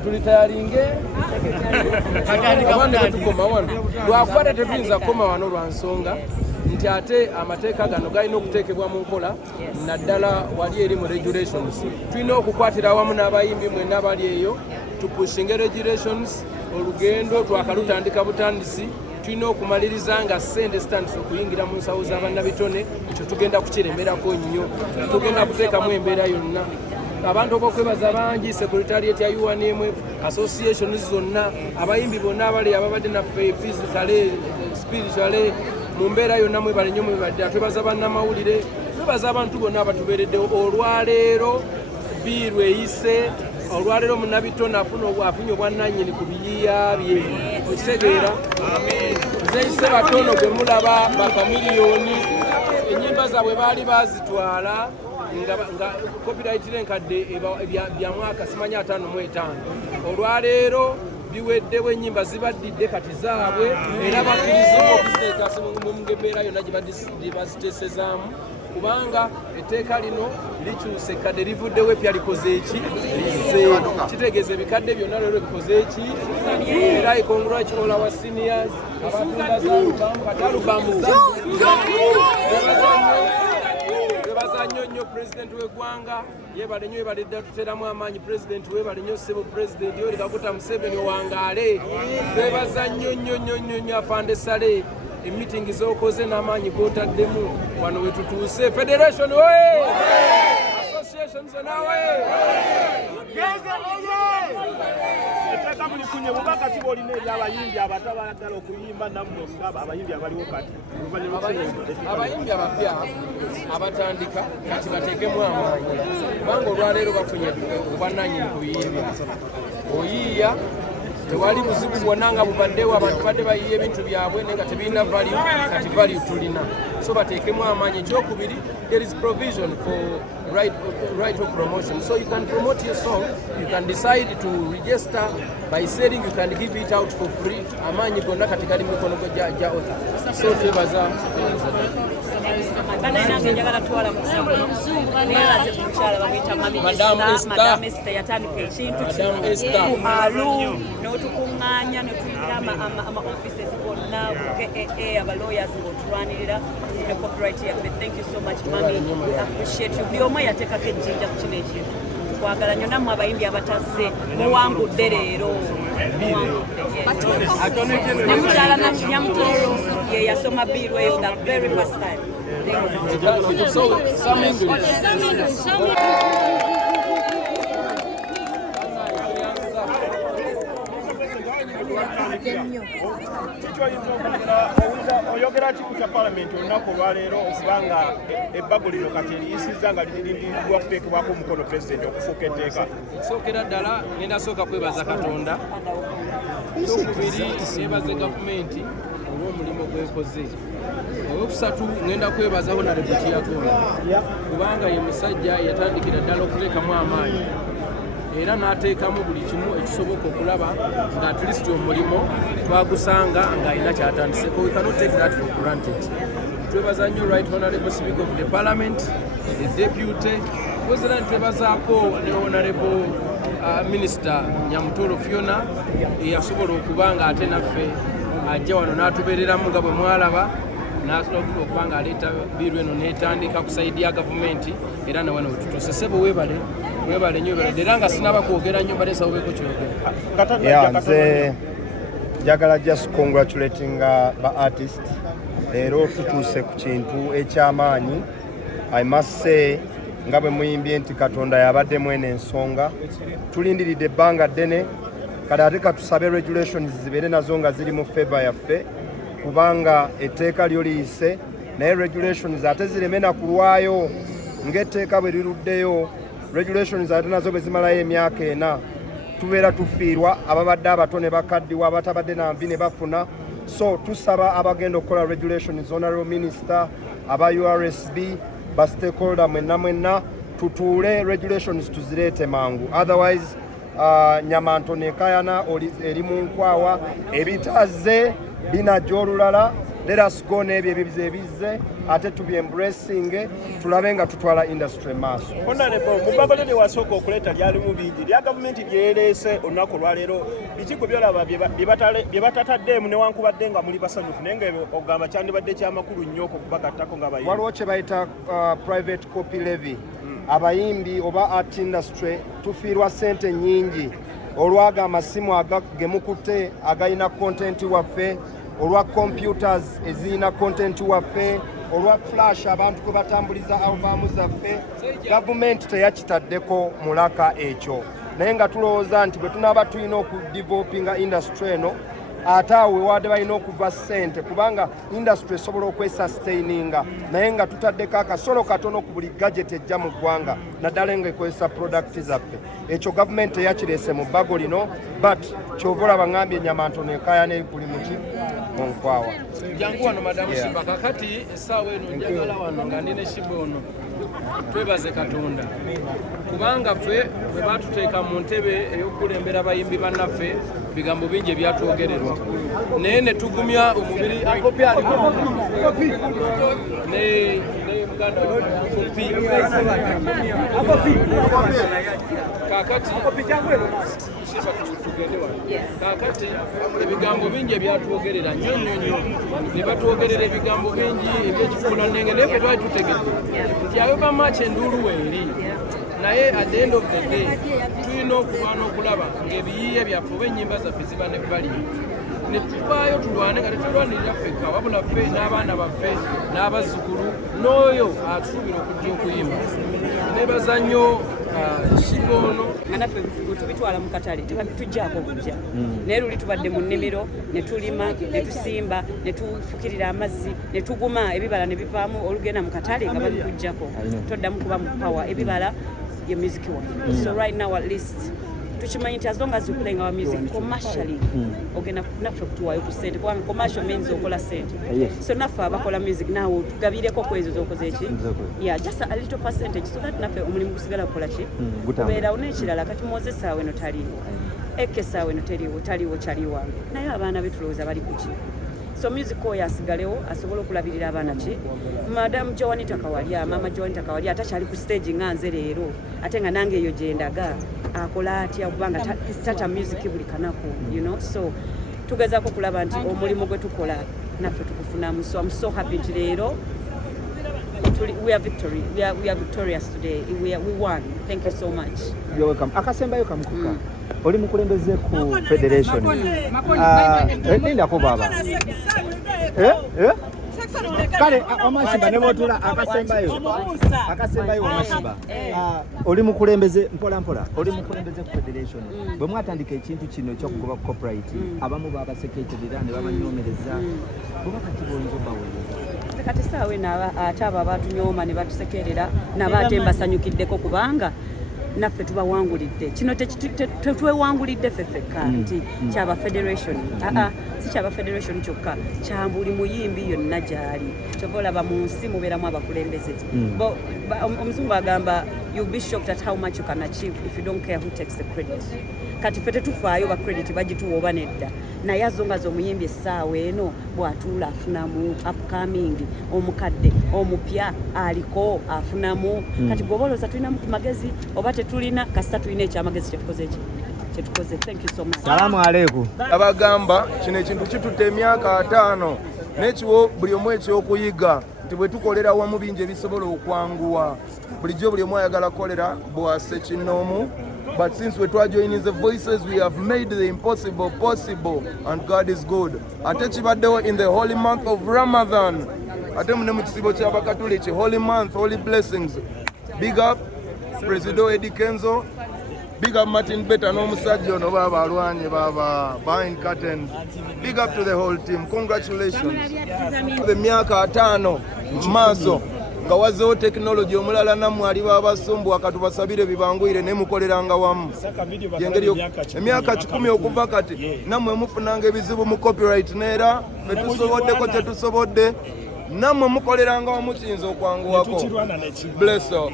tulitayaringe abandi tukoma wano lwakwata tebinza koma wano lwa nsonga nti ate amateeka gano galina okuteekebwa mu nkola naddala wali eri mu regulations. Tulina okukwatira awamu n'abayimbi mwenna bali eyo tupushinge regulations. Olugendo twakalutandika butandisi tulina okumaliriza nga ssente zitandise okuyingira mu nsawo z'abannabitone. Ekyo tugenda kukiremerako nnyo, tugenda kuteekamu embeera yonna. Abantu okwebaza bangi, secretariat ya UNMF, associations zonna, abayimbi bonna abali ababadde naffe physically, spiritually, mu mbeera yonna mwebale nnyo mwebadde. Twebaza bannamawulire, twebaza abantu bonna abatubeereddewo. Olwaleero biiru eyise, olwaleero munnabitone afunye obwannannyini ku biyiiya bye. Okitegeera? Zeyise batono gwe mulaba bakamiliyoni, ennyimba zaabwe baali bazitwala nga copyright enkadde bya mwaka simanya 55. Olwaleero biweddewo ennyimba zibaddidde kati zaabwe era bakkirizibwa okuziteeka mu mbeera yonna gye baziteesezaamu kubanga etteeka lino likyuse ekkadde livuddewo epya likoze eki lize kitegeeza ebikadde byonna leero bikoze eki era congratulate our seniors abatunda z'alubamu katalubamu twebaza nnyo pulezidenti w'eggwanga yeebale nnyo yeebale ddala tuteramu amaanyi pulezidenti weebale nnyo ssebo pulezidenti Yoweri Kaguta Museveni owangaale twebaza nnyo Afande Sale emitingi z'okoze n'amaanyi g'otaddemu wano we tutuuse federation oye associations nawe etteeka mulifunye bubaka ki bw'olina eri abayimbi abatabaagala okuyimba nammwe ngaba abayimbi abaliwo kati abayimbi abapya abatandika kati bateekemu amaanyi kubanga olwaleero bafunye obwannannyini ku biyiiya oyiiya tewali buzibu bwonna nga bubaddewo abantu badde bayiiya ebintu byabwe naye nga tebirina value kati value tulina so bateekemu amaanyi. Ekyokubiri, there is provision for right of promotion, so you can promote your song, you can decide to register by selling, you can give it out for free. Amaanyi gonna kati gali mu mikono gya author, so twebaza Madam Esther yatandika ekintu kino n'otukuŋŋaanya ne tuyingira ama offices gonna KAA abalawyers ng'otulwanirira tufune copyright yaffe. Thank you so much mami, we appreciate you. Buli omu yateekako ejjinja ku kino ekintu twagala nnyo nammwe abayimbi abatazze muwangudde leero ne mukyala Nyamutolo ye yasoma biiru eyo the very first time. So some English. oyogera ki ku kya palamenti olunaku olwaleero okubanga ebbago lino kati eriyisizza nga lirindirirwa kuteekebwako omukono pulezidenti okufuuka etteeka? Sookera ddala ngenda sooka kwebaza Katonda, ekyokubiri neebaze gavumenti olw'omulimu gwekoze, olwokusatu ngenda kwebaza Honorable Kiyagoba kubanga ye musajja yatandikira ddala okuteekamu amaanyi era n'ateekamu buli kimu ekisoboka okulaba nga at least omulimo twagusanga ng'alina kyatandiseko. We cannot take that for granted. Twebaza nnyo Right Honorable Speaker of the Parliament, the Deputy, wezera ntwebazaako ne Honorable Minister Nyamutolo Fiona eyasobola okuba nga ate naffe ajja wano n'atubeereramu nga bwe mwalaba n'asobola okuba nga aleeta biiru eno n'etandika ku sayidi ya gavumenti era ne wano wetutuuse. Ssebo weebale nnyo weebale era nga sinaba kwogera nnyo mbaleesawo beeko kyogera. Nze njagala just congratulating ba artist. Leero tutuuse ku kintu eky'amaanyi. I must say nga bwe muyimbye nti Katonda yabaddemu eno ensonga, tulindiridde ebbanga ddene kale ate katusabe regulations zibeere nazo nga ziri mu favor yaffe kubanga etteeka lyo liyise naye regulations ate zireme na kulwayo ng'etteeka bwe liruddeyo. Regulations ate nazo bwe zimalayo emyaka 4 tubeera tufiirwa ababadde abato ne bakaddiwa abatabadde na nvi ne bafuna. So tusaba abagenda okukola regulations, Honorable Minister, aba URSB, ba stakeholder mwenna tutuule regulations tuzireete mangu, otherwise Nyamanto nekayana eri mu nkwawa ebitaze binajja olulala let us go n'ebyo ebize ate tubyembracing tulabe nga tutwala industry maaso. Honorable mubagalo ne wasooka okuleeta lyali mu bingi lya gavumenti byeleese olunaku lwaleero biki byolaba bye batataddeemu newankubadde nga muli basanyufu naye nga ogamba kyandibadde kyamakulu nnyo okubagattako nga bayimbi. Waliwo kye bayita private copy levy. Abayimbi oba art industry tufiirwa ssente nnyingi olwaga amasimu gemukutte agayina content waffe, olwa computers eziyina content waffe, olwa flash abantu kwe batambuliza albamu zaffe. Gavumenti teyakitaddeko mulaka ekyo naye nga tulowooza nti bwe tunaaba tulina okudevelopinga industry eno ate awo wadde balina okuva ssente kubanga industry esobola okwesustaininga naye nga tutaddeko akasolo katono ku buli gadget ejja mu ggwanga naddala nga ekozesa product zaffe. Ekyo gavumenti eyakireese mu bbago lino but kyova olaba ngambye ennyama ntono ekaya nebuli muki mu nkwawa. Jangu wano madamu Shiba kakati essaawa eno njagala wano nga ndi ne Shiba ono twebaze Katonda kubanga ffe bwe baatuteeka mu ntebe ey'okukulembera abayimbi bannaffe bigambo bingi ebyatwogererwa naye ne tugumya omubiri akopi alimu ne muganda kakati kakati ebigambo bingi ebyatwogerera nnyo ne batwogerera ebigambo bingi ebyekifuula nnenge naye ffe twali tutegedde nti ayoba maaki enduulu weeri naye at the end of the day tulina okuba n'okulaba ng'ebiyiiye byaffe oba ennyimba zaffe ziba ne value ne tuvaayo tulwane nga tetulwanirira ffekka wabula ffe n'abaana baffe n'abazzukulu n'oyo atusuubira okujja okuyimba nebaza nnyo Shiba ono nga naffe tubitwala mu katale tebabitujjaako okujja naye luli tubadde mu nnimiro ne tulima ne tusimba ne tufukirira amazzi ne tuguma ebibala ne bivaamu olugenda mu katale nga babikujjako toddamu kuba mu power ebibala ye music waffe. So right now at least tukimanyi nti as long as we're playing our music commercially ogenda naffe kutuwaayo ku ssente kubanga commercial means okola ssente. So naffe abakola music naawe tugabireko ku ezo z'okoze eki just a little percentage so that naffe omulimu gusigala kukola ki kubeerawo n'ekirala kati muwoze essaawa eno taliiwo eka essaawa eno taliiwo kyaliwange naye abaana betulowooza bali kuki. So music oyo asigalewo asobola okulabirira abaana ki madamu Joanita Kawalya mama Joanita Kawalya atakyali ku stage nga nze leero ate nga nange eyo gye ndaga akola atya kubanga tata music buli kanaku so tugezaako kulaba nti omulimu gwe tukola naffe tukufunamu. So I'm so happy nti leero we are victorious today. We won. Thank you so much. You're welcome. Akasembayo kamukuka oli mukulembeze ku federation linda ko baba kale Amashiba ne botula akasembayo Amashiba oli mukulembeze mpola oli mukulembeze ku federation bwe mwatandika ekintu kino ekyokugoba corporate abamu baba secretary ne babanyomereza kuba kati bonzo baweleza kati saawe ate abo abatunyooma ne batusekerera nabaate mbasanyukiddeko kubanga naffe tubawangulidde kino tetwewangulidde ffeffekka nti kyaba federation si kyaba federation kyokka kya buli muyimbi yonna gyali kyova olaba mu nsi mubeeramu abakulembeze omuzungu agamba you'll be shocked at how much you can achieve if you don't care who takes the credit. Kati ffe tetufaayo ba credit bagituwa oba nedda naye azongaza omuyimbi essaawa eno bw'atuula afunamu upcoming omukadde omupya aliko afunamu kati gwoba olowooza tulinamu ku magezi oba tetulina kasita tulina ekyamagezi kyetukoze. Thank you so much. Salamu aleikum. Abagamba kino ekintu kitutte emyaka 5 n'ekiwo buli omu ekyokuyiga nti bwe tukolera wamu bingi ebisobola okwanguwa bulijjo buli omu ayagala kukolera bwase kinoomu. But since we try joining the voices, we have made the impossible possible, and God is good. Ate kibaddewo in the holy month of Ramadan. Ate mune mu kisibo ky'Abakatuliki, holy month, holy blessings. Big up Presido Eddie Kenzo. Big up Martin Beta n'omusajja ono baba alwanye baba behind curtains. Big up to the whole team. Congratulations. The myaka 5 maaso nga wazeewo tekinologi omulala nammwe ali babasumbu akatubasabire bibanguyire ne mukoleranga wamu emyaka 10 okuva kati nammwe mufunanga ebizibu mu copyright neera ffe tusoboddeko kye tusobodde nammwe mukoleranga wamu kiyinza okwanguwako. Bless all.